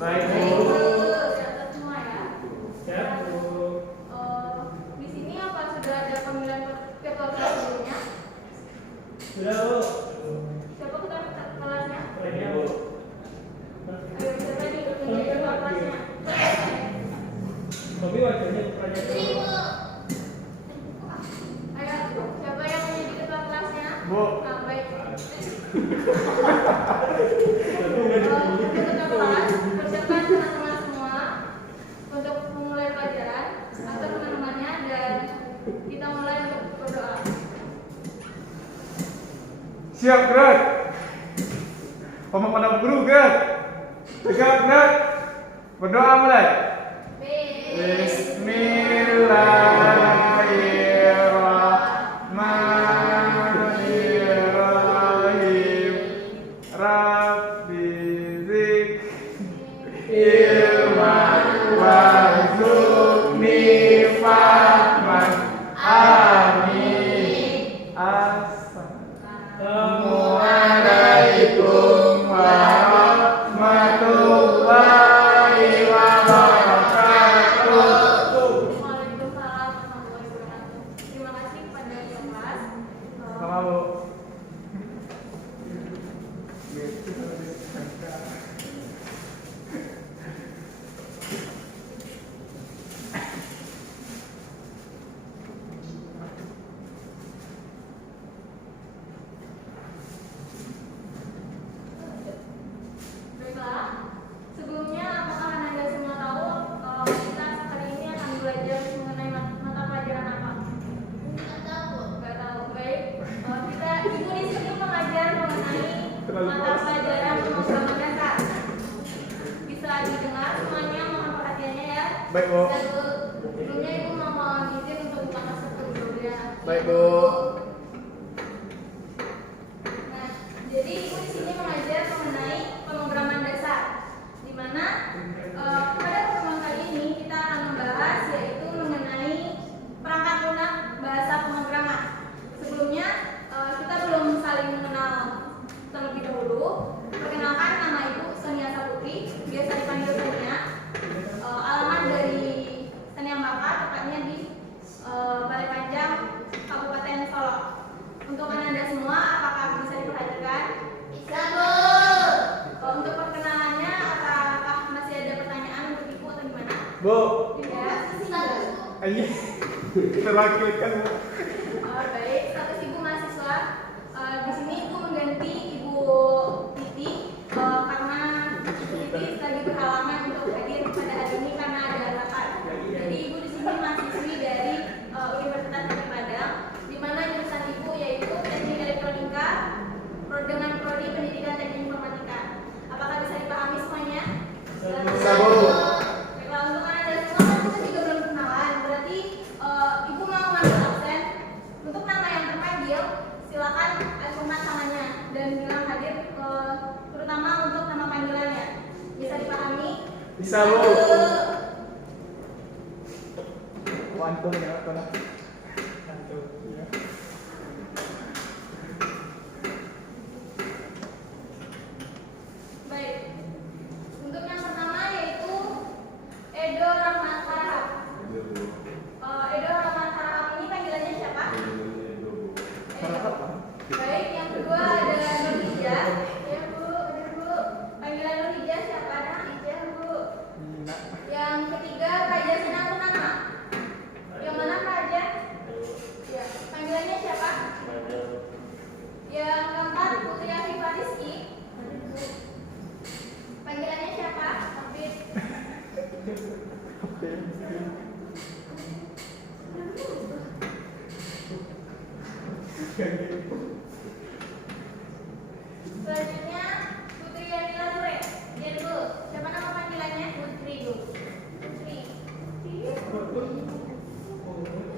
Baik, Bu. Catat semua ya. Siap, Bu. Di sini apa sudah ada pemilihan ketua kelas sebelumnya? Sudah, Bu. Siapa ketua kelasnya? Baik, Bu. Ayo siapa nih menjadi ketua kelasnya? Tapi wajahnya pertanyaan. Ayo siapa yang menjadi ketua kelasnya? Bu. Nah, baik. Tentu nggak Untuk dipilih. ketua kelas, persiapkan teman-teman semua untuk memulai pelajaran atau teman-temannya dan kita mulai untuk berdoa. Siap gerak. Pemandu guru gerak. Tegak gerak. Berdoa mulai. Bismillahirrahmanirrahim. Rabbi zik ilman warzuqni fahman. Amin. Assalamualaikum warahmatullahi wabarakatuh. Waalaikumsalam warahmatullahi wabarakatuh. Terima kasih kepada kelas. Sama Bu. Baiklah, sebelumnya apakah Anda semua tahu kita hari ini akan belajar mengenai mata pelajaran apa? Nggak tahu. Baik. Kita ibu di sini mengajar mengenai mata pelajaran pemrograman dasar. Bisa didengar semuanya, mohon perhatiannya ya. Baik, Bu. Dan sebelumnya ibu mohon izin untuk buka kelas terlebih dahulu ya. Baik, Bu. Nah, jadi ibu di sini mengajar mengenai pemrograman dasar, di mana pada pertemuan kali ini kita akan membahas yaitu mengenai perangkat lunak bahasa pemrograman. Sebelumnya kita belum saling mengenal terlebih dahulu. Perkenalkan, nama ibu Sonia Saputri, biasa dipanggil Sonia. Alamat dari Seniam Bakar, tepatnya di Balai Panjang, Kabupaten Solok. Untuk Anda semua, apakah bisa diperhatikan? Bisa, Bu. Untuk perkenalannya, apakah masih ada pertanyaan untuk ibu atau gimana? Bu. Tidak. Ayo. Terwakilkan, Bu. Baik, status ibu mahasiswa. Di sini ibu mengganti ibu Titi karena ibu Titi lagi berhalangan untuk hadir pada hari ini karena ada rapat. Jadi ibu di sini mahasiswi dari Universitas Negeri Padang, di mana jurusan ibu yaitu Teknik Elektronika dengan prodi Pendidikan Teknik Informatika. Apakah bisa dipahami semuanya? Bisa, Bu. Baiklah, untuk Anda semua kan kita juga belum kenalan, berarti ibu mau ngambil absen. Untuk nama yang terpanggil, silakan angkat tangannya dan bilang hadir, terutama untuk nama panggilannya. Bisa dipahami? Bisa, Bu. Antum ya, Tona. Antum ya. Baik. Untuk yang pertama yaitu Edo Rahmat Harahap. Edo Rahmat Harahap ini panggilannya siapa? Edo. Baik, yang kedua ada Nur Hijah. Ya, Bu, hadir, Bu. Panggilan Nur Hijah siapa? Nur Hijah, Bu. Yang ketiga Raja Sinar Purnama. Yang mana Raja? Ya, panggilannya siapa? Yang keempat Putri Afifah Rizky. Panggilannya siapa? Afif. Selanjutnya Putri Yanila Nure. Ya, Bu. Siapa nama panggilannya? Putri, Bu. Putri.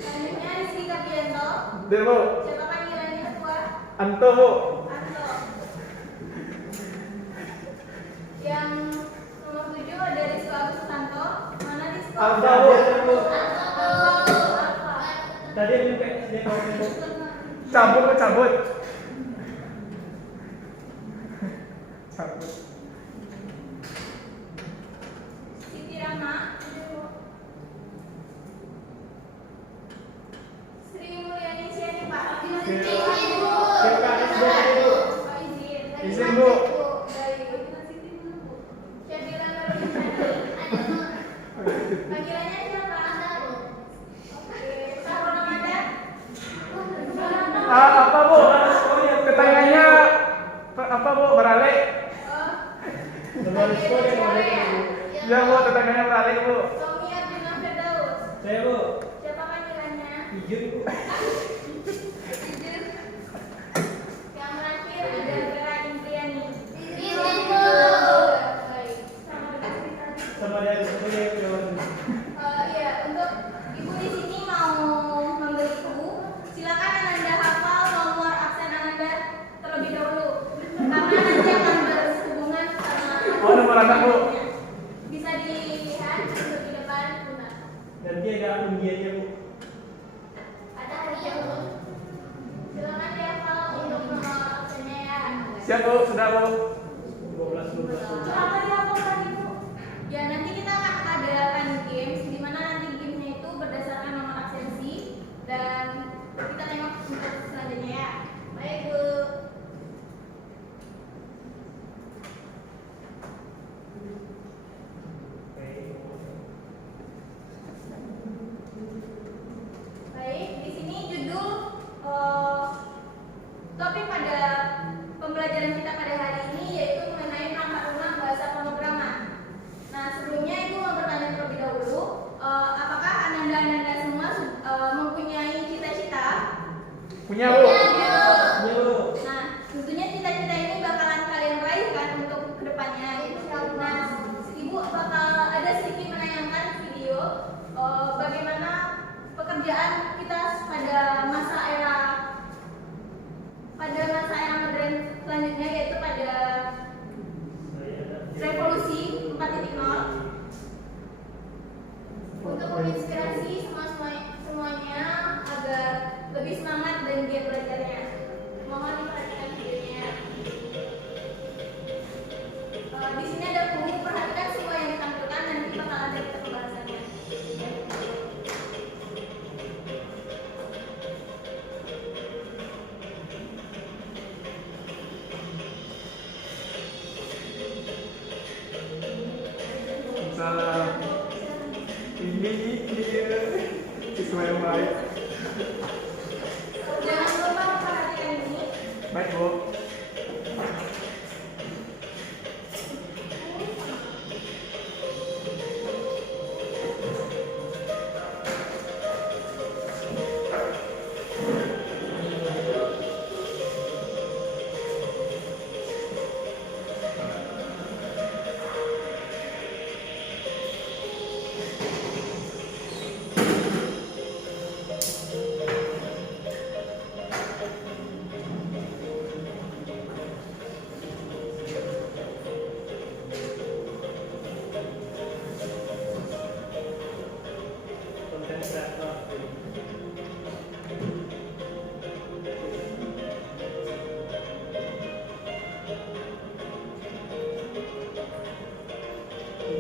Selanjutnya Rizky Kabianto. Deh, Bu. Siapa panggilannya ketua? Anto, Bu. Anto. Yang nomor 7 ada Rizko Agus Sutanto. Mana Rizko? Alfa, Bu. Alfa. Tadi yang dia kawan Bu. Cabut, Bu, cabut. Cabut. Panggilannya siapa? Oke, Sahabat Ramadan. Apa bu? Ketangannya apa bu? Beralih? Kembali sekolah yang ada bu. Ya bu, tetangganya beralih bu. Tommy Arjuna Firdaus. Saya bu. Siapa panggilannya? Ijun bu. Jujur. Yang terakhir ada Vera Indriani. Baik. Sama dengan cerita. Sama dari sekolah yang ada. Iya, untuk ibu di sini mau membeli buku, silakan Ananda hafal nomor absen Ananda terlebih dahulu, karena nanti akan berhubungan sama. Oh, nomor anak, Bu. Bisa dilihat untuk di depan. Nanti ada undiannya bu. Ada hadiah bu. Silakan dihafal untuk nomor absennya ya. Siap bu, sudah bu. 12 bu. Apa dihafal tadi bu? Ya nanti kita akan adakan games, di mana nanti gamesnya itu berdasarkan nomor absensi dan kita tengok untuk selanjutnya ya. Baik bu. Baik, di sini judul topik pada pembelajaran kita pada hari ini yaitu mengenai perangkat lunak bahasa pemrograman. Nah, sebelumnya Ibu mau bertanya terlebih dahulu, apakah Ananda semua mempunyai cita-cita? Punya bu. Ya bu. Nah, tentunya cita-cita ini bakalan kalian raih kan untuk kedepannya. Nah, Ibu bakal ada sedikit menayangkan video bagaimana pekerjaan kita pada masa era modern selanjutnya, yaitu pada revolusi 4.0, untuk menginspirasi semuanya agar lebih semangat dan giat belajarnya. Mohon diperhatikan videonya. Di sini ada buku, perhatikan semua yang ditampilkan, nanti bakal ada kita pembahasannya. Salam. Ini dia siswa yang baik. Jangan lupa perhatikan ini. Baik bu. Konten kreator. Ini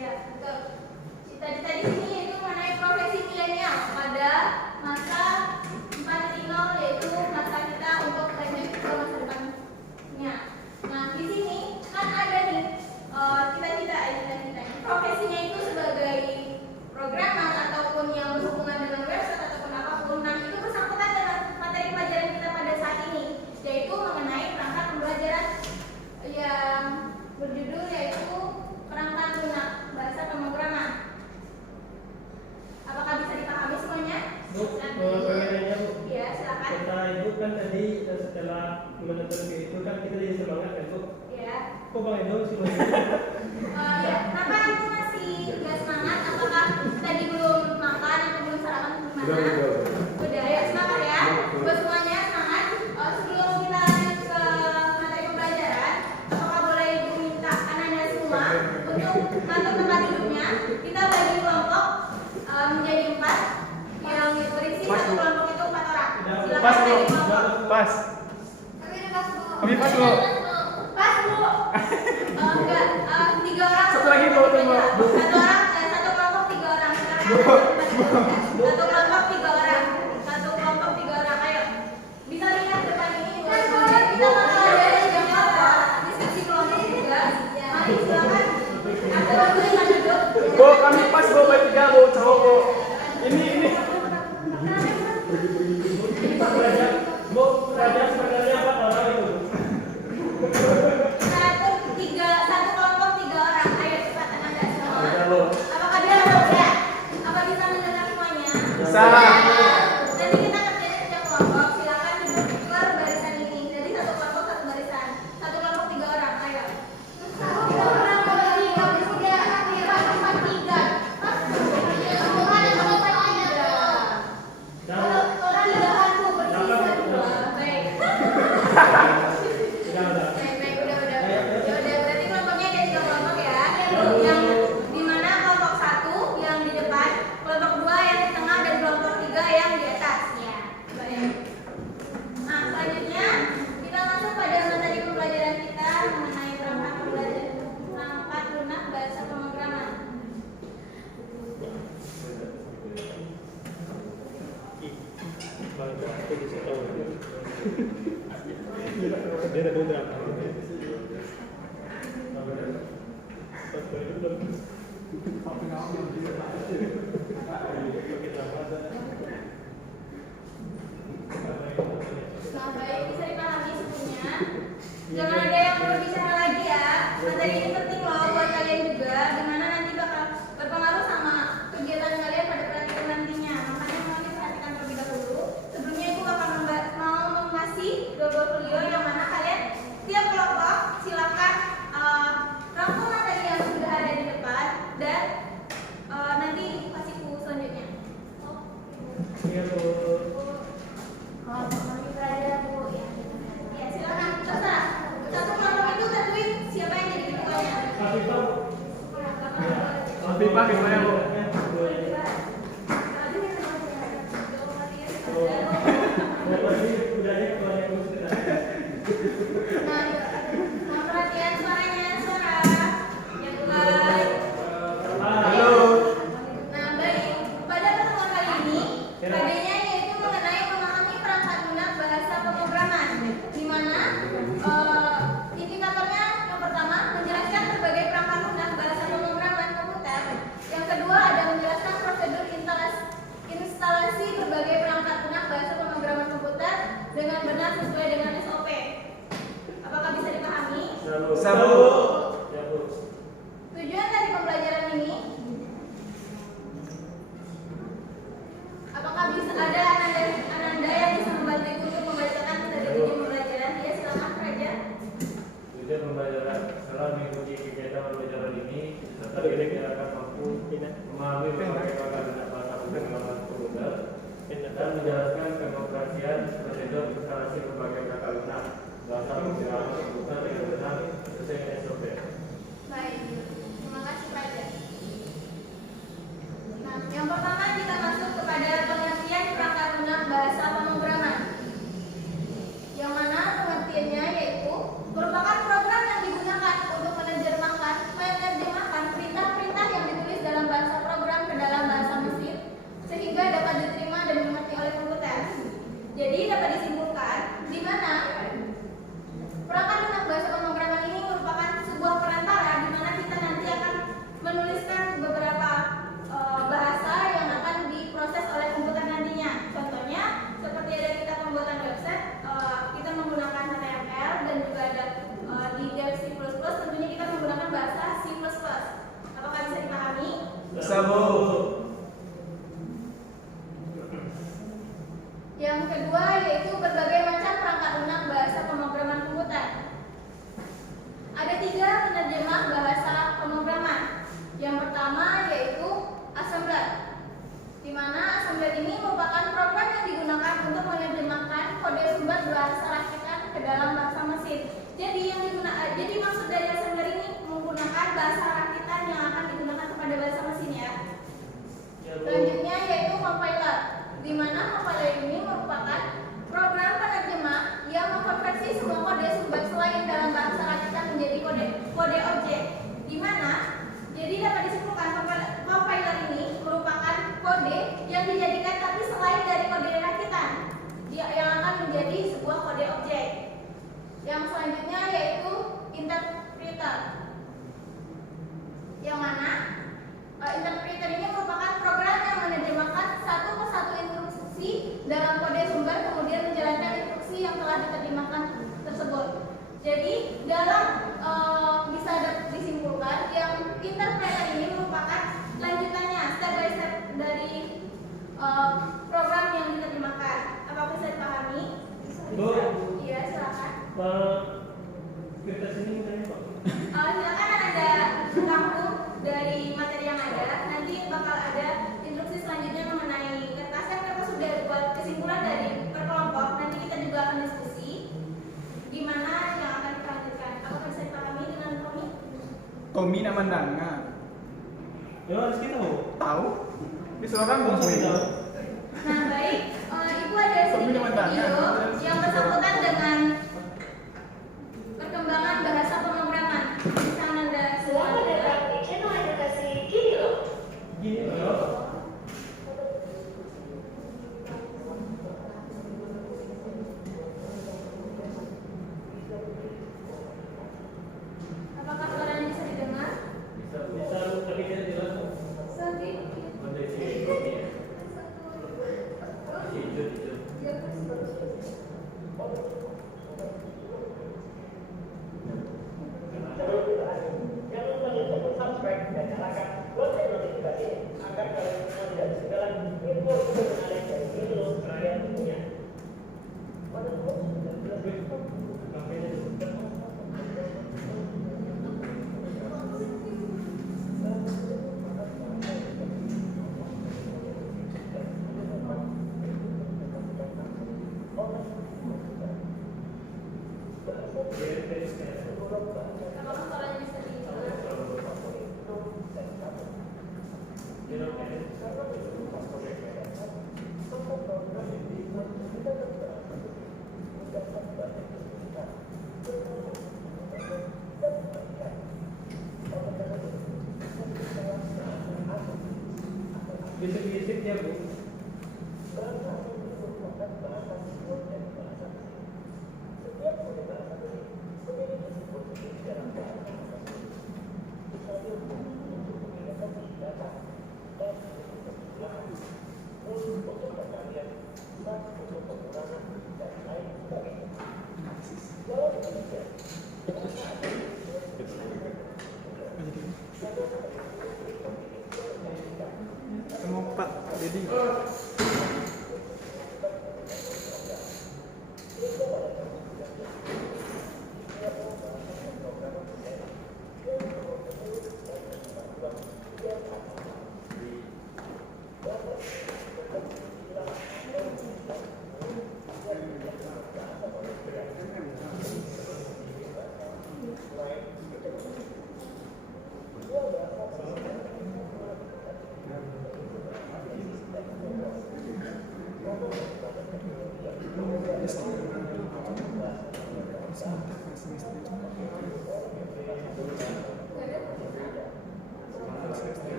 Ya, betul. Cita-cita di sini yaitu mengenai profesi milenial pada masa 4.0 yaitu masa kita untuk lanjut ke masa depannya. Nah, di sini kan ada nih cita-cita. Profesinya itu sebagai programmer ataupun yang berhubungan dengan website ataupun apapun. Nah, itu bersangkutan dengan materi pelajaran kita pada saat ini, yaitu mengenai perangkat pembelajaran yang berjudul yaitu perangkat lunak bahasa pemrograman. Apakah bisa dipahami semuanya? Bu, pengennya Bu. Iya, silakan. Kata Ibu kan tadi setelah menonton itu kan kita jadi semangat kan Bu. Iya. Kok Bang Edo sih Bang? Ya, kenapa aku masih nggak semangat? Apakah tadi belum makan atau belum sarapan gimana? Udah, ya semangat ya. Buat semuanya semangat. Sebelum kita lanjut ke materi pembelajaran, apakah boleh Ibu minta anak-anak semua untuk ngatur tempat duduknya? Kita bagi kelompok menjadi 4 yang berisi satu kelompok itu 4 orang. Silakan Pas Bu. bagi kelompok. Pas. Kami pas Bu. Pas Bu. Enggak, 3 orang. Satu lagi, Bu, tunggu. Satu orang, satu kelompok 3 orang. Satu kelompok 3 orang. Satu kelompok 3 orang. Ayo. Bisa lihat depan ini. Kita bakal ada jam apa? Diskusi kelompok juga. Mari silakan. Ada waktu yang duduk. Bu, kami pas Bu, baik 3 Bu, cowok Bu. Ini. Bu, belajar sebenarnya apa orang itu? Satu kelompok 3 orang. Ayo cepat Anda semua. Ada Bu. Apakah dia bisa? Apa bisa mendengar semuanya? Bisa. Nanti kita kerjain setiap kelompok. Silakan duduk per barisan ini. Jadi satu kelompok 1 barisan. Satu kelompok 3 orang. Ayo. Baik, udah. Ya udah, berarti kelompoknya ada 3 kelompok ya. Yang dimana kelompok 1 yang di depan, kelompok 2 yang di tengah, dan kelompok 3 yang di atas. Ya, baik. Nah, selanjutnya kita masuk pada materi pembelajaran kita mengenai perangkat lunak bahasa pemrograman. Dia ada berapa? Nah, baik, bisa dipahami semuanya. Jangan ada yang berbicara lagi ya. Materi ini penting loh buat kalian juga, dimana nanti bakal berpengaruh sama kegiatan kalian pada praktikum nantinya. Makanya mohon diperhatikan terlebih dahulu. Sebelumnya Ibu bakal mau mengasih portfolio yang mana kalian tiap kelompok silakan rangkum materi yang sudah ada di depan dan nanti kasih Bu selanjutnya. Iya Bu. Ya, silakan. Terserah. Satu kelompok itu tentuin siapa yang jadi ketuanya. Tapi Pak, gimana Bu? Nah, perhatian suaranya, suara yang baik. Halo. Nah, baik. Pada pertemuan kali ini, padanya yaitu mengenai memahami perangkat lunak bahasa pemrograman, di mana indikatornya yang pertama menjelaskan berbagai perangkat lunak bahasa pemrograman komputer. Yang kedua ada menjelaskan prosedur instalasi berbagai perangkat lunak bahasa pemrograman komputer dengan benar sesuai dengan SOP. Apakah bisa dipahami? Bisa Bu. Ya Bu. Tujuan dari pembelajaran ini, apakah bisa ada ananda yang bisa membantu Ibu untuk membacakan dari tujuan pembelajaran? Ya, silakan Raja. Tujuan pembelajaran setelah mengikuti kegiatan pembelajaran ini, serta kita akan mampu memahami berbagai perangkat lunak bahasa pemrograman komputer dan menjelaskan pengoperasian prosedur instalasi berbagai perangkat lunak bahasa pemrograman komputer dengan benar sesuai dengan SOP. Baik, terima kasih Raja. Nah, yang pertama kita masuk kepada pengertian perangkat lunak bahasa pemrograman, yang mana pengertiannya yaitu merupakan program yang digunakan untuk menerjemahkan perintah-perintah yang penerjemah bahasa pemrograman. Yang pertama yaitu assembler, di mana assembler ini merupakan program yang digunakan untuk menerjemahkan kode sumber bahasa rakitan ke dalam bahasa mesin. Jadi maksud dari assembler ini menggunakan bahasa rakitan yang akan digunakan kepada bahasa mesin ya. Selanjutnya yaitu compiler, di mana compiler ini merupakan program penerjemah yang mengkonversi semua kode sumber selain dalam bahasa rakitan menjadi kode objek. Di mana jadi dapat disimpulkan compiler ini merupakan kode yang dijadikan tapi selain dari kode rakitan yang akan menjadi sebuah kode objek. Yang selanjutnya yaitu interpreter, yang mana interpreter ini merupakan program yang menerjemahkan satu persatu instruksi dalam kode sumber kemudian menjalankan instruksi yang telah diterjemahkan tersebut. Jadi dalam bisa disimpulkan yang interpreter ini merupakan lanjutannya step by step dari program yang diterjemahkan. Apakah bisa dipahami? Iya, silakan. Kita sini misalnya Pak. Silakan ada rangkum dari materi yang ada. Nanti bakal ada instruksi selanjutnya mengenai kertas. Kan kita sudah buat kesimpulan dari per kelompok. Nanti kita juga akan diskusi gimana yang akan kita lanjutkan. Apakah bisa dipahami dengan Tommy? Tommy nama nanga. Ya harus kita Tahu? Di Surakarta bang tahu. Nah baik, itu ada sedikit video yang bersangkutan dengan perkembangan bahasa pemrograman. Di sana ada Selamat datang di channel edukasi Gini Loh. Gini loh. Apakah suaranya bisa didengar? Bisa tapi tidak jelas. Sedikit. Jangan lupa untuk subscribe dan nyalakan lonceng notifikasi agar kalian semua tidak ketinggalan info menarik dari Gini Loh kalian punya. Apakah suaranya bisa didengar? Bisik-bisik ya Bu. Sama Pak Dedi.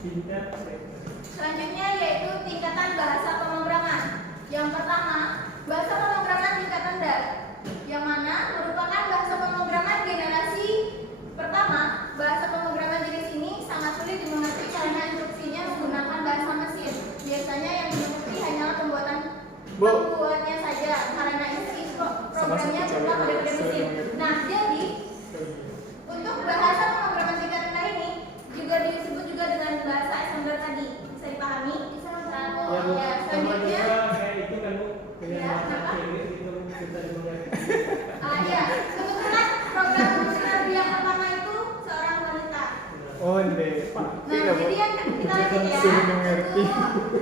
tingkat Selanjutnya yaitu tingkatan bahasa pemrograman. Yang pertama, bahasa pemrograman tingkat rendah, yang mana merupakan bahasa pemrograman generasi pertama. Bahasa pemrograman jenis ini sangat sulit dimengerti karena instruksinya menggunakan bahasa mesin. Biasanya yang dimengerti hanyalah pembuatnya saja, karena isi programnya berupa kode-kode mesin. Nah, jadi untuk bahasa pemrograman tingkat rendah ini juga disebut juga dengan bahasa assembler tadi. Bisa dipahami? ya Bu, Ya, sama selanjutnya. juga kayak itu kan Bu, dengan Ya, bahasa apa? Inggris itu bisa dimengerti. Iya, kebetulan program Nabi yang pertama itu seorang wanita. Oh, deh, Pak. Nah, jadi yang kita lanjut ya. Suruh mengerti.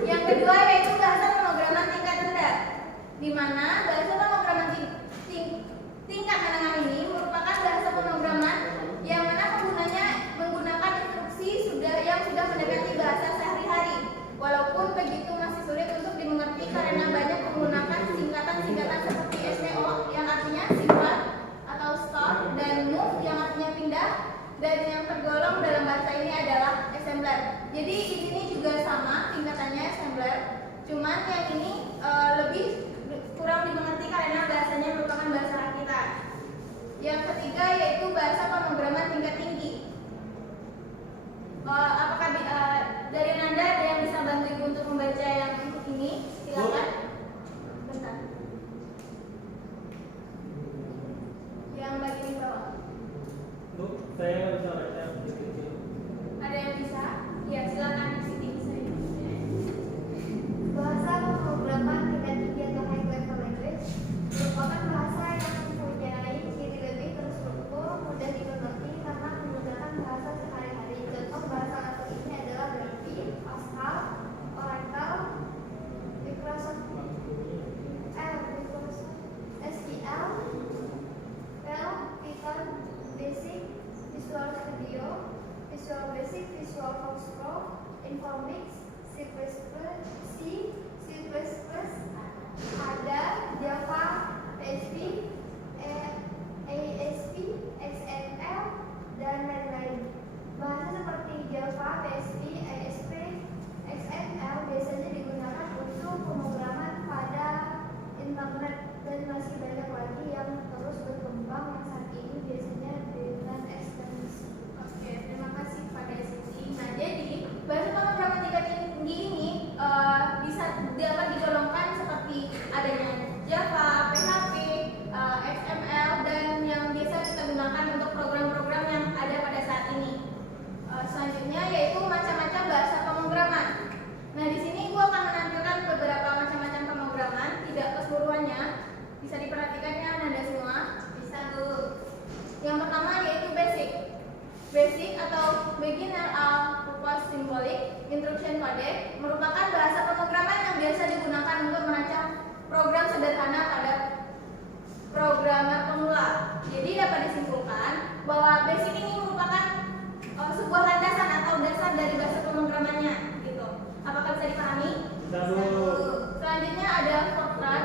Yang kedua yaitu bahasa pemrograman tingkat rendah, di mana bahasa pemrograman tingkat menengah ini merupakan bahasa pemrograman yang mana penggunanya menggunakan instruksi yang sudah mendekati bahasa sehari-hari. Walaupun begitu masih sulit untuk dimengerti karena banyak menggunakan singkatan-singkatan seperti STO yang artinya simpan atau stop, dan move yang artinya pindah, dan yang tergolong dalam bahasa ini adalah assembler. Jadi di sini juga sama tingkatannya assembler, cuman yang ini lebih kurang dimengerti karena bahasanya merupakan bahasa rakitan. Yang ketiga yaitu bahasa pemrograman tingkat tinggi. Apakah dari Nanda ada yang bisa bantu Ibu untuk membaca yang ini? Silakan. Bentar. Yang bagian di bawah. Bu, saya nggak bisa baca begitu. Ada yang bisa? Ya, silakan Siti. Bahasa pemrograman tingkat tinggi atau high level language merupakan bahasa yang mempunyai ciri lebih terstruktur, mudah dimengerti karena menggunakan bahasa sehari-hari. Contoh bahasa level ini adalah Delphi, Pascal, Oracle, Microsoft SQL, Perl, Python, Basic, Visual Studio, Visual Basic, Visual Fox Pro, Informix, C++, ada Java, PHP, ASP, XML, dan lain-lain. Bahasa seperti Java, PHP, ASP, XML biasanya digunakan untuk pemrograman pada internet, dan masih banyak lagi yang terus berkembang yang saat ini biasanya dengan ekstensi. Oke, terima kasih kepada Siti. Nah, jadi bahasa pemrograman tingkat tinggi ini bisa dapat digolongkan seperti adanya Java, PHP, XML, dan yang biasa kita gunakan untuk program-program yang ada pada saat ini. Selanjutnya yaitu macam-macam bahasa pemrograman. Nah, di sini gua akan menampilkan beberapa macam-macam pemrograman, tidak keseluruhannya. Bisa diperhatikan ya Nanda semua? Bisa tuh. Yang pertama yaitu basic. Basic atau Beginner Purpose Symbolic Instruction Code merupakan bahasa pemrograman yang biasa digunakan untuk merancang program sederhana pada programmer pemula. Jadi dapat disimpulkan bahwa basic ini merupakan sebuah landasan atau dasar dari bahasa pemrogramannya, gitu. Apakah bisa dipahami? Bisa, Bu. Selanjutnya ada Fortran.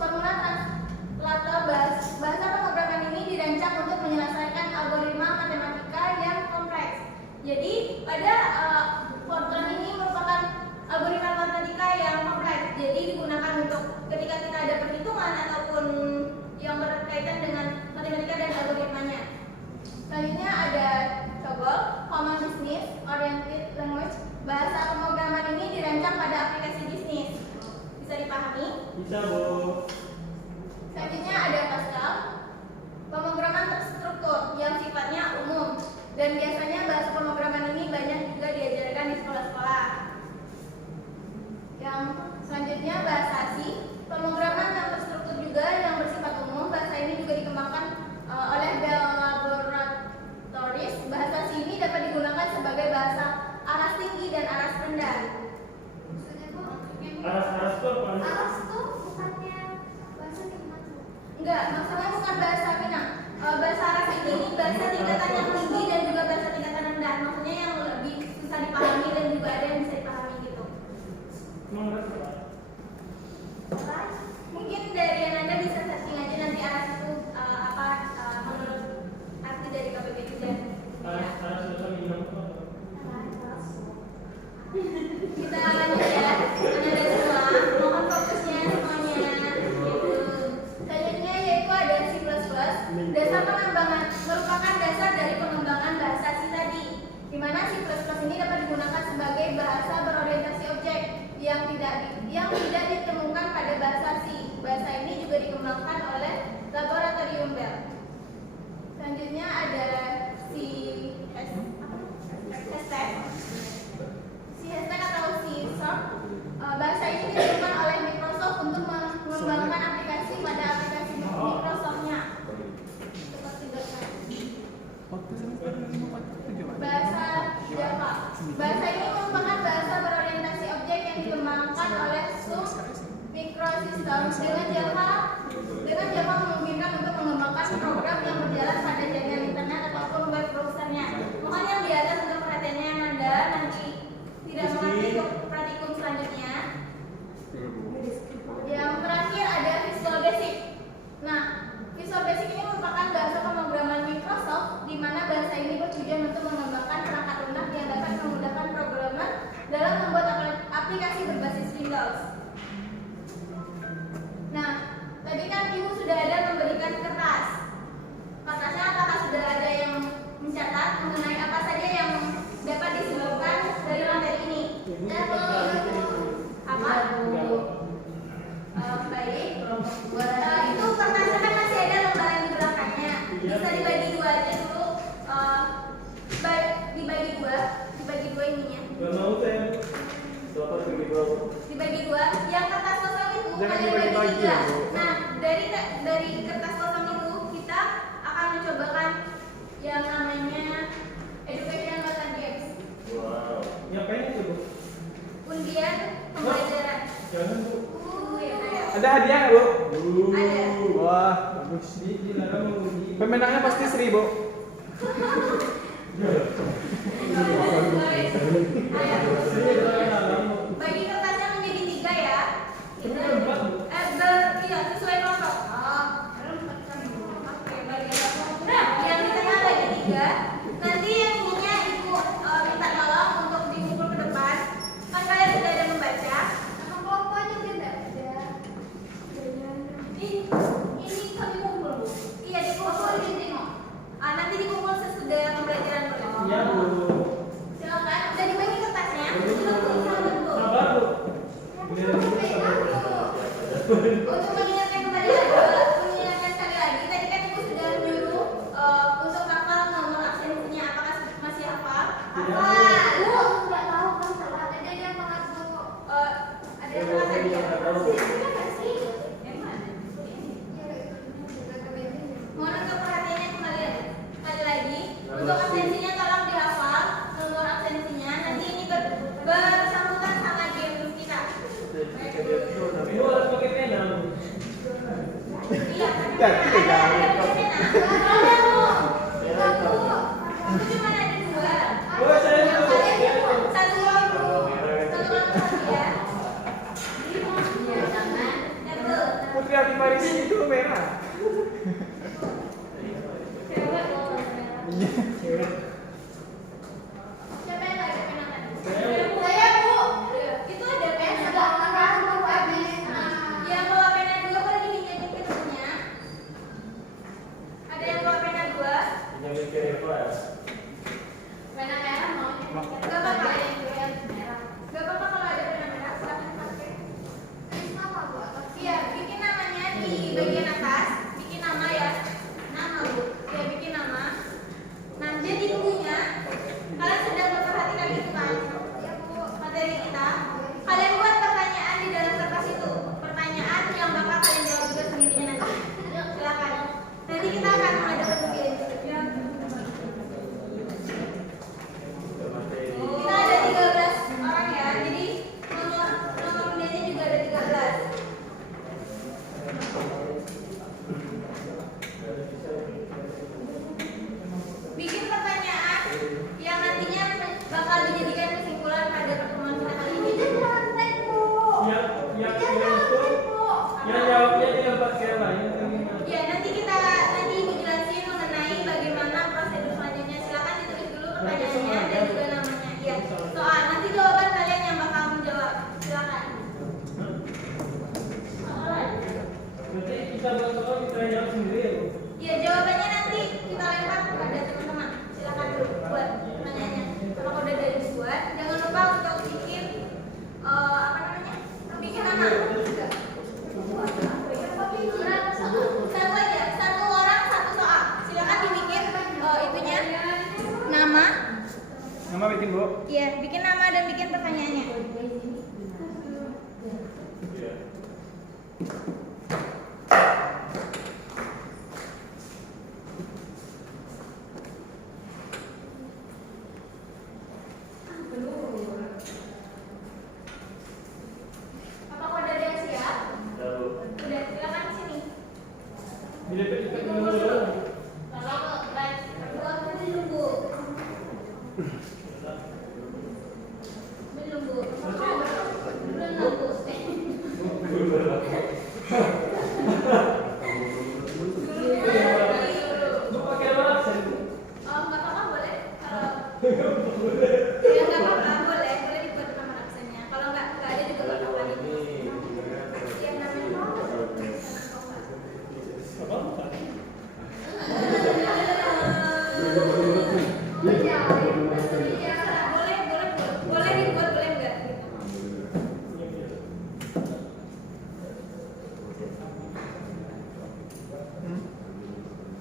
Formula translator bahasa pemrograman ini dirancang untuk menyelesaikan algoritma matematika yang kompleks. Jadi pada Fortran ini merupakan algoritma matematika yang kompleks. Jadi digunakan untuk ketika kita ada perhitungan ataupun yang berkaitan dengan matematika dan algoritmanya. Selanjutnya ada COBOL, Common Business Oriented Language. Bahasa pemrograman ini dirancang pada aplikasi bisnis. Bisa dipahami? Bisa, Bu. Selanjutnya ada Pascal, pemrograman terstruktur yang sifatnya umum, dan biasanya bahasa pemrograman ini banyak juga diajarkan di sekolah-sekolah. Yang selanjutnya bahasa C, pemrograman yang terstruktur juga yang bersifat umum. Bahasa ini juga dikembangkan oleh Bell Laboratories. Bahasa C ini dapat digunakan sebagai bahasa aras tinggi dan aras rendah. Maksudnya Bu, Aras tuh apa? aras tuh bukannya bahasa Minang. Enggak, maksudnya bukan bahasa Minang. Bahasa aras ini bahasa tingkatan yang tinggi dan juga bahasa dikembangkan oleh Laboratorium Bell. Selanjutnya ada si hashtag. Si hashtag atau si SERP. Bahasa ini dikembangkan oleh Microsoft untuk mengembangkan aplikasi pada aplikasi Microsoft-nya. Seperti bahasa Java. Bahasa ini merupakan bahasa berorientasi objek yang dikembangkan oleh Sun Microsystems dengan Java memungkinkan untuk mengembangkan program yang berjalan pada jaringan internet ataupun web browsernya. Mohon yang di atas untuk perhatiannya yang Anda nanti tidak mengerti praktikum selanjutnya. Yang terakhir ada Visual Basic. Nah, Visual Basic ini merupakan bahasa pemrograman Microsoft di mana bahasa ini bertujuan untuk mengembangkan perangkat lunak yang dapat memudahkan programmer dalam membuat aplikasi berbasis Windows. Nah, tadi kan Ibu sudah ada memberikan kertas. Kertasnya apakah sudah ada yang mencatat mengenai apa saja yang dapat disebutkan dari materi ini? Apa? Baik. Itu kertasnya kan masih ada lembaran di belakangnya. Bisa dibagi dua aja dulu. Dibagi dua ininya. Gak mau saya. Dibagi dua. Yang kertas kosong itu Jangan kalian bagi dibagi-bagi tiga. ya, Bu. Nah, dari kertas kosong itu kita akan mencobakan yang namanya Education Data Games. Wow. Ngapain itu, Bu? Undian pembelajaran. Jangan, Bu. Ada hadiah nggak, Bu? Ada. Wah, bagus. Dilarang menguji. Pemenangnya pasti 1.000. Bagi kertasnya menjadi 3 ya. Sesuai kelompok. Oke, bagi kelompok. Yang di tengah bagi 3. Nanti yang ininya Ibu minta tolong untuk dipukul ke depan. Kan kalian sudah ada membaca. Kelompoknya juga ada. Ini kami kumpul, Bu. Iya, dikumpul di tengok. Nanti dikumpul sesudah pembelajaran boleh. Iya, Bu. Silakan. Udah dibagi kertasnya. Silakan, Bu. Sabar, Bu. Untuk mengingatkan sekali lagi, tadi kan Ibu sudah menyuruh untuk hafal nomor absensinya. Apakah masih hafal? Apa? Bu, nggak tahu kan salah. Ada yang banget, Bu. Ada yang salah tadi ya? Mohon untuk perhatiannya kembali lagi. Untuk absensinya tolong dihafal nomor absensinya. Nanti ini bersangkutan sama game kita. Bu harus pakai pena, Bu. Iya, Ya, ada tidak. pena. Ada, Bu. Aku cuma ada 2. Oh, saya Yang tahu. kalian satu lampu. Satu lampu ya. Jangan. Satu. Putri Ati Marisi itu merah. Cewek loh. Cewek. Siapa yang nggak ada pena tadi? Saya, Bu. Saya, Bu. Itu ada pena. Yang bawa pena 2 boleh dipinjemin ke temennya. Ada yang bawa pena 2? Pinjamin ke Eva ya. Pena merah mau? Gak apa-apa. Gak apa-apa kalau ada pena merah, silahkan pakai. Iya, bikin namanya di bagian atas. Bikin nama ya. Nama, Bu. Ya, bikin nama. Nah, jadi bukunya kalian sedang memperhatikan itu kan? Ya, Bu. Materi kita. Kalian buat pertanyaan di dalam kertas itu. Pertanyaan yang bakal kalian jawab juga sendirinya nanti. Ayo, silakan. Nanti kita akan mengadakan ujian. Kita ada 13 orang ya. Jadi nomor undiannya juga ada 13. Bikin pertanyaan yang nantinya bakal dijadikan kesimpulan pada pertemuan kita kali ini. Yang jawabnya di tempat yang lain. Ya, nanti Ibu jelasin mengenai bagaimana prosedur selanjutnya. Silakan ditulis dulu pertanyaannya dan juga namanya. Iya. Soal nanti jawaban kalian yang bakal menjawab. Silakan. Berarti kita buat soal kita jawab sendiri ya, Bu. Iya, jawabannya nanti kita lempar kepada teman-teman. Silakan dulu buat pertanyaannya. Kalau udah dari buat, jangan lupa untuk bikin apa namanya? Bikin nama. Surat satu. Nama bikin Bu. Iya, bikin nama dan bikin pertanyaannya. Iya. Apakah udah ada yang siap? Lalu Udah, silakan di sini. Bila kita dulu dulu. Kalau baik, belum Bu. Belum Bu. Belum Bu. Lu pakai apa aksen? Oh, nggak apa-apa boleh. Ya nggak apa-apa boleh dibuat nama aksennya. Kalau nggak ada juga nggak apa-apa. Yang namanya Apa? Bukan. boleh dibuat boleh enggak gitu.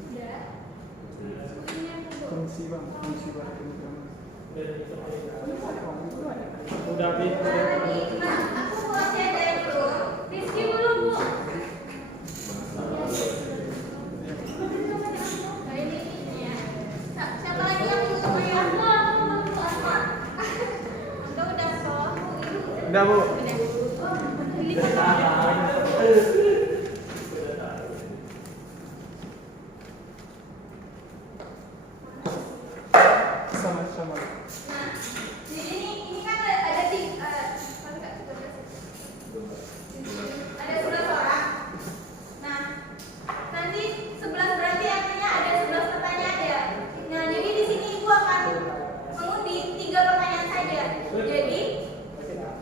Udah. Fungsi Bang, fungsi pada program. Udah habis. Aku mau cek dulu. Rizky belum Bu. Siapa lagi yang belum? Aku Asma. Udah so. Udah Bu. Sama-sama. Nah, jadi ini kan ada tiga, ada 11 orang. Nah, nanti 11 berarti artinya ada 11 pertanyaan ya. Nah, jadi di sini Ibu akan mengundi 3 pertanyaan saja. Jadi,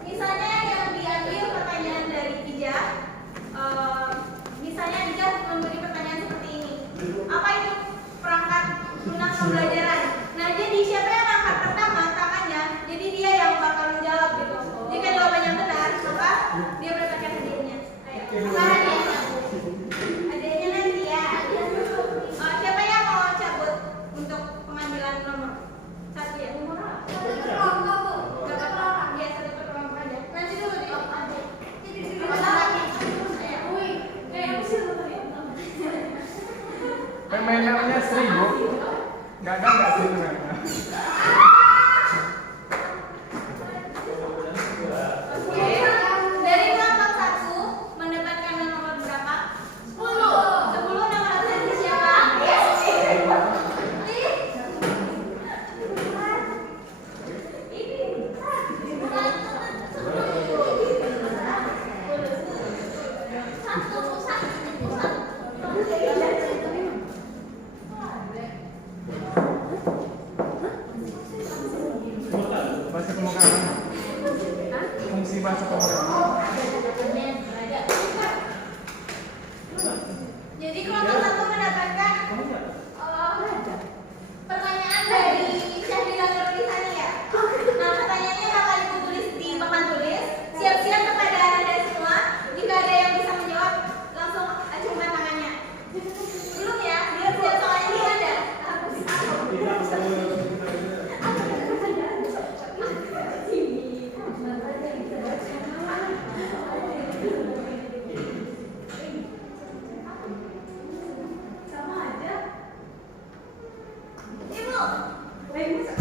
misalnya yang diambil pertanyaan dari Ija, misalnya Ija memberi pertanyaan seperti ini. Apa itu perangkat lunak pembelajaran? Nah, jadi siapa yang angkat pertama tangannya, jadi dia yang bakal menjawab gitu. Jika jawabannya benar, maka dia mendapatkan hadiahnya. Ayo, apa hadiahnya? Hadiahnya nanti ya. Siapa yang mau cabut untuk pengambilan nomor? 1 ya? Nomor apa? Gak apa-apa. Ya, 1 per kelompok aja. Nanti dulu di aja. Permainannya 1000. Gak ada nggak sih permainan? Oke. Dari kelompok 1 mendapatkan nomor berapa? 10. 10 nomor absen siapa? Bahasa pemrograman. Fungsi bahasa pemrograman. Jadi kelompok 1 mendapatkan pertanyaan dari Syahila Nurlisani ya. Nah, pertanyaannya bakal Ibu tulis di papan tulis. Siap-siap kepada Anda semua. Jika ada yang bisa menjawab, langsung acungkan tangannya. Belum ya? Biar siap soalnya ini ada. Sama aja. Ibu. Ayo, siapa yang bisa?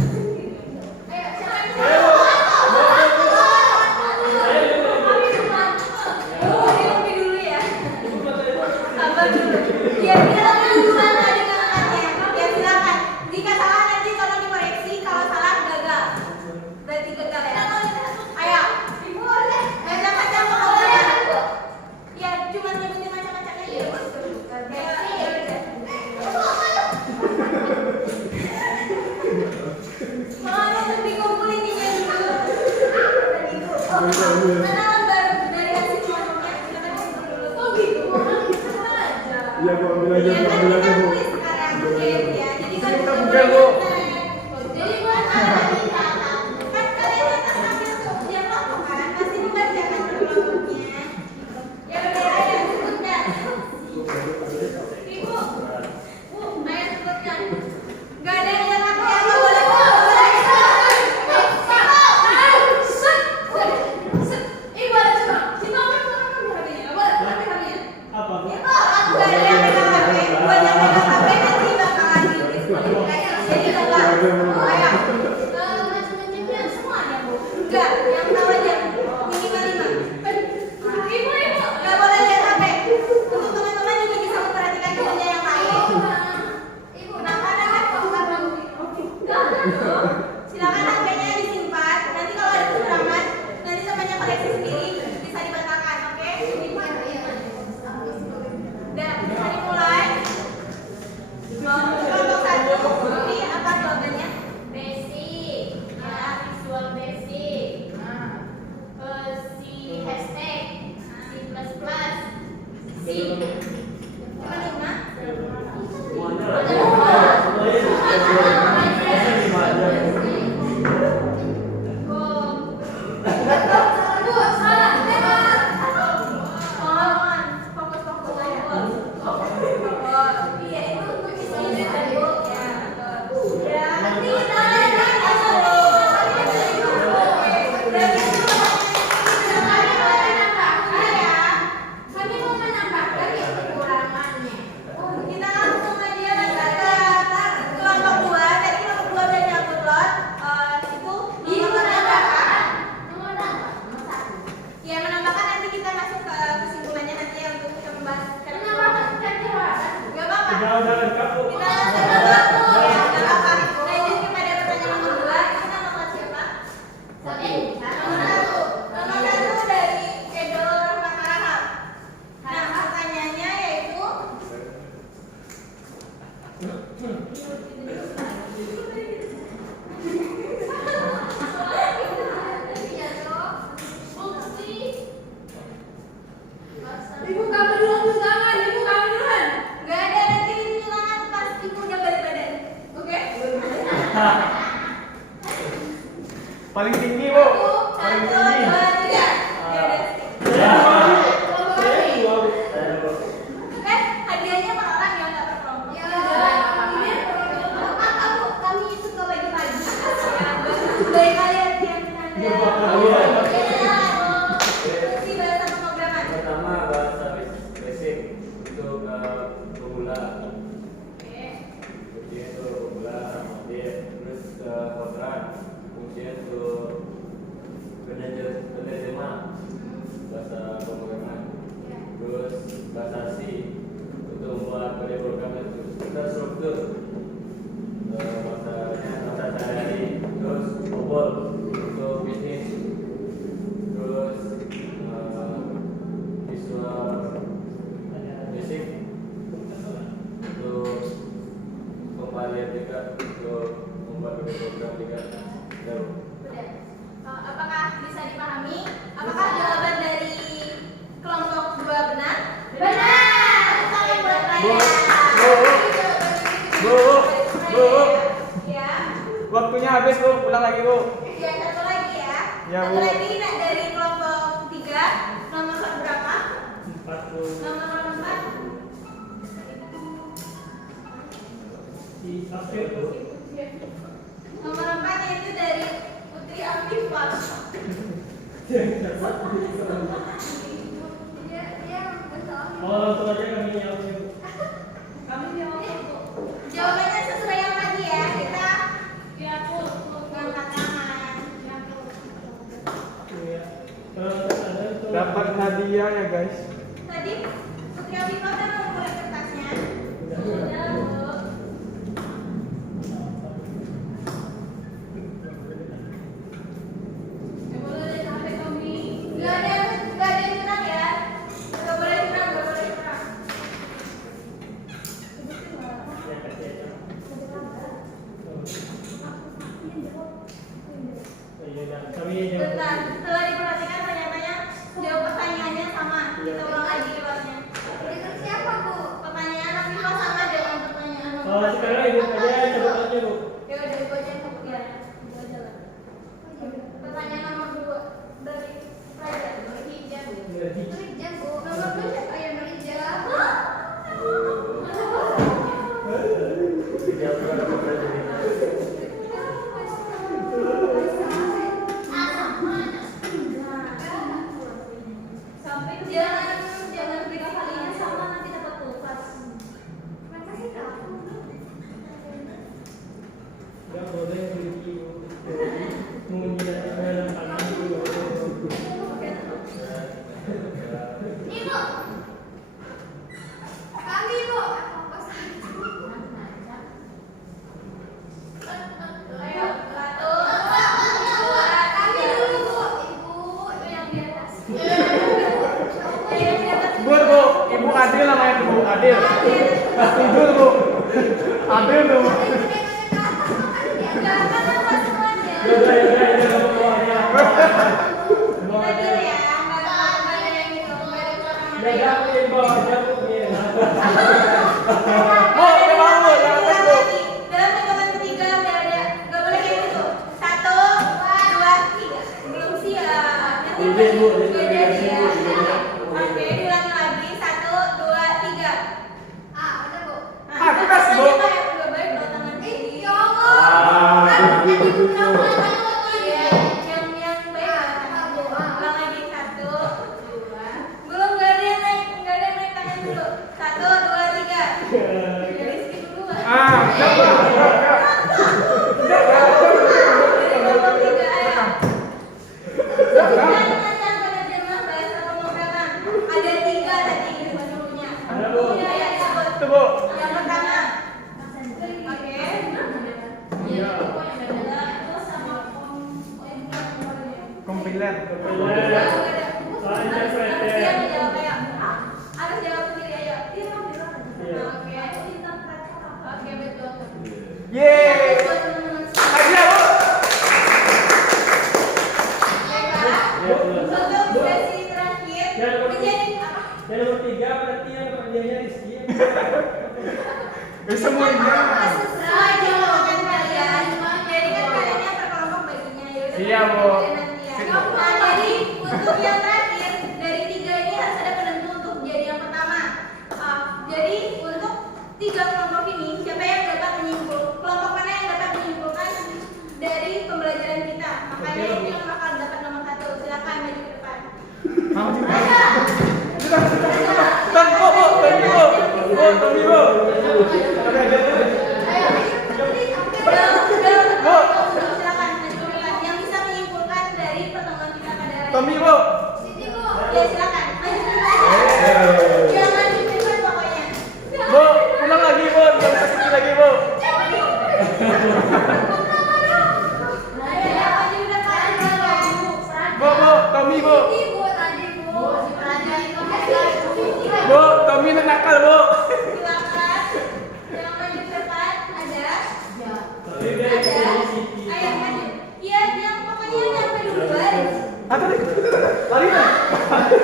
Lebih dulu ya. Sabar dulu. Biar dia tahu gimana dengannya. Ya silakan. Jika salah nanti tolong dikoreksi. Kalau salah gagal. Berarti gagal ya. Ayo. Ibu boleh. Macam-macam boleh. Ya cuma nyebutin macam-macam aja. Mau untuk dikumpulin ini dulu. Mana lembar dari hasil nomornya? Kita kumpul dulu. Oh gitu. Iya Bu, ambil aja Bu, ambil aja Bu. Sekarang ya. Jadi kan Kita buka Bu. jadi buat kan kalian akan ambil tuh dia kelompok kan pasti membacakan kelompoknya. Ya udah ya sebutkan. Ibu, Bu, ayo sebutkan. Gak ada yang aku ya nggak boleh. Silakan HP-nya disimpan. Nanti kalau ada kekurangan, nanti temannya koreksi sendiri, bisa dibatalkan, oke? Udah, bisa dimulai. Kelompok 1, ini apa jawabannya? Basic, ya, visual basic. Si hashtag, si plus plus, si. Cuma 5. Semuanya lah. Kita langsung aja baca ke kelompok 2. Tadi kelompok 2 udah nyabut itu menambahkan. Ya, menambahkan nanti kita masuk ke kesimpulannya nanti ya untuk kita membahas. Gak apa-apa. Udah lengkap kok. Kita langsung ke kelompok 2 ya, gak apa-apa. Lanjut kepada pertanyaan nomor 2. Kita nomor siapa? Nomor 1. Nomor 1 dari Kedol Rahmat. Nah, pertanyaannya yaitu nggak ada, nanti di silangan pas ibu udah balik badan. Oke? Paling tinggi, Bu. Paling Satu, tinggi. dua, tiga. Ya udah. Hadiahnya per orang ya, nggak per kelompok. Kami suka bagi-bagi. Baik kalian yang Fungsi bahasa pemrograman. Pertama bahasa basic untuk pemula. Fungsi itu pemula, update, terus kontrak, fungsi itu penerjemah bahasa pemrograman. Terus bahasa C untuk membuat kode program itu terstruktur. Bahasa sehari-hari. Terus COBOL untuk bisnis. Terus visual basic untuk kompiler juga, untuk membuat kode program juga. Udah. Apakah bisa dipahami? Apakah jawaban dari kelompok 2 benar? Benar. Saling bertanya. Bu. Ya. Waktunya habis, Bu. Pulang lagi, Bu. Ya, satu lagi ya. Ya, Satu Bu. lagi dari kelompok 3. Nomor berapa? 40 Nomor 4. di akhir tuh. Nomor 4 yaitu dari Putri Afifah. Oh, langsung aja kami jawab. Jawabannya sesuai yang tadi ya. Kita ngangkat tangan. Iya. Terus ada itu. Dapat hadiah ya, guys. Tadi Putri Afifah udah mengumpulkan kertasnya. Udah. Sudah, Bu. Nggak ada yang curang ya. Nggak boleh curang, nggak boleh curang. Ya, kasih aja. Oh, iya, udah. Kami jawab. Bentar, setelah diperhatikan ternyata jawab pertanyaannya sama. Kita ulang lagi kelasnya. Pertanyaan Afifah sama dengan pertanyaan nomor Oh, sekarang ibu aja coba aja, Bu. Ya udah, ibu aja yang fokus ya. Ibu aja lah. Pertanyaan nomor 2 dari pelajar Hijab. Nomor 2 siapa yang Hijab? Sampai jangan tiga kalinya sama nanti dapat pulpas. Enggak boleh. Bu, adil. Setuju tuh, Bu. Adil tuh, Bu. Enggak akan apa semuanya. Yaudah, kamu keluar ya. Adil ya, nggak ada yang gitu, nggak ada kurang Udah, ada. aku yang bawa aja, Bu. Iya. Bu, ini mau Bu, jangan tes, Bu. Dalam hitungan ketiga udah ada, nggak boleh kayak gitu. 1, 2, 3. Belum siap. Nanti Izin, Bu, izin, nggak jadi izin, ya. Bu, izin, ya. Oke, diulangi lagi. 1, 2, 3. Udah Bu. Nah, Ah, kita rasanya Bu. kayak udah baik loh tangan kiri. Ya Allah. Kan tadi udah mulai. Iya, yang baik. Ulang lagi 1, 2. Belum nggak ada yang naik tangan dulu. 1, 2, 3. Dari skip dulu. Siap, Bu. Dari kelompok 3 ayo. Siap, Kita siap. mengajar penerjemah bahasa pemrograman. Ada 3 tadi sebelumnya. Ada, Bu. Udah ya disebut. Tuh, Bu. Yang pertama. Oke. Iya. Kompiler. Soalnya saya. Dia menjawab kayak, harus jawab sendiri aja. Iya. Oke. Oke, betul. Yeay. Buat teman-teman Aja, Bu. untuk sesi terakhir Ya, nomor menjadi apa? Yang nomor 3 berarti yang kerjanya Rizky. Semuanya. Sesuai jawaban kalian. Jadi kan kaliannya terkelompok baginya ya. Udah, Iya, Bu. nanti ya. Nah, jadi untuk yang terakhir dari 3 ini harus ada penentu untuk jadi yang pertama. Jadi untuk 3 kelompok ini siapa yang dapat kelompok mana yang dapat menyimpulkan dari pembelajaran kita? Makanya itu yang bakal dapat nomor 1. Silakan maju ke depan. Ayo. Bang, Bu, Tommy, Bu. Bu, Tommy, Bu. Silakan maju ke depan. Yang bisa menyimpulkan dari pertemuan kita pada hari Tommy, ini. Bu. Sini Bu. Ya silakan. Maju ke depan. Jangan di depan pokoknya. Bu, pulang lagi, Bu. Jangan sakit lagi, Bu. Ayo ya, maju ke depan. Bu, Tommy, Bu. Ini Bu tadi Bu. Bu, Tommy nakal, Bu. Silakan. Yang maju ke depan ada. Tapi dia Ada. jadi Siti. Ayo maju. Iya, yang pokoknya yang nyampe duluan. Apa nih? Lari kan?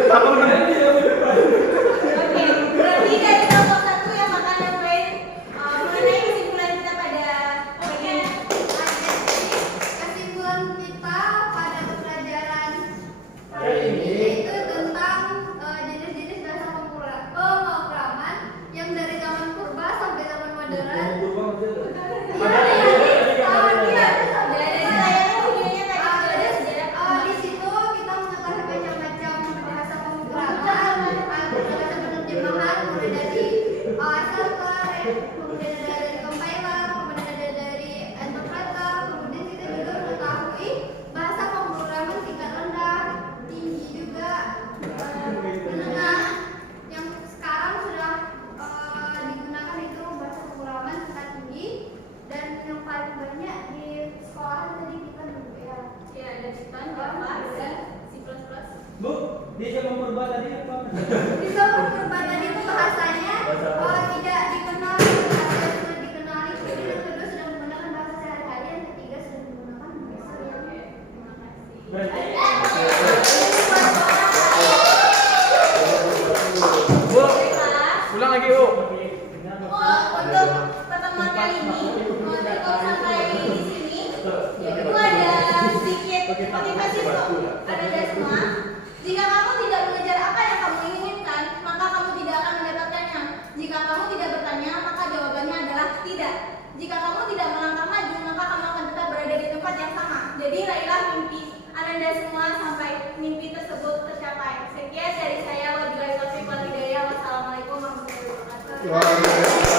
Apa benar? Oke, berarti dari kelompok 1 yang akan nyampein mengenai kesimpulan kita pada bagian Kesimpulan kita pada pembelajaran hari ini yaitu tentang jenis-jenis bahasa pemrograman yang dari zaman purba sampai zaman modern. dari layarnya videonya tadi sudah ada sejarah. Di situ kita mengetahui macam-macam bahasa pemrograman, bahasa penerjemahan, mulai dari server, kemudian ada dari compiler, kemudian ada dari interpreter, kemudian kita juga mengetahui bahasa pemrograman tingkat rendah, tinggi juga, menengah, yang sekarang sudah digunakan itu bahasa pemrograman tingkat tinggi, dan yang paling banyak di sekolah tadi kita ya. Ya, ada Python, Java, dan C++. Bu, di zaman purba tadi apa? Di zaman purba tadi itu bahasanya tidak dikenal, bahasa yang sudah dikenali, jadi yang kedua sudah menggunakan bahasa sehari-hari, yang ketiga sudah menggunakan bahasa yang Terima kasih. Berarti Bu, Baiklah. pulang lagi, Bu. Untuk pertemuan kali ini, untuk sampai di sini, itu ada sedikit motivasi untuk Anda semua. Jika kamu tidak mengejar apa yang kamu inginkan, maka kamu tidak akan mendapatkannya. Jika kamu tidak bertanya, maka jawabannya adalah tidak. Jika kamu tidak melangkah maju, maka kamu akan tetap berada di tempat yang sama. Jadi raihlah mimpi Anda semua sampai mimpi tersebut tercapai. Sekian dari saya. Wabillahi taufiq wal hidayah. Wassalamualaikum warahmatullahi wabarakatuh. Wah,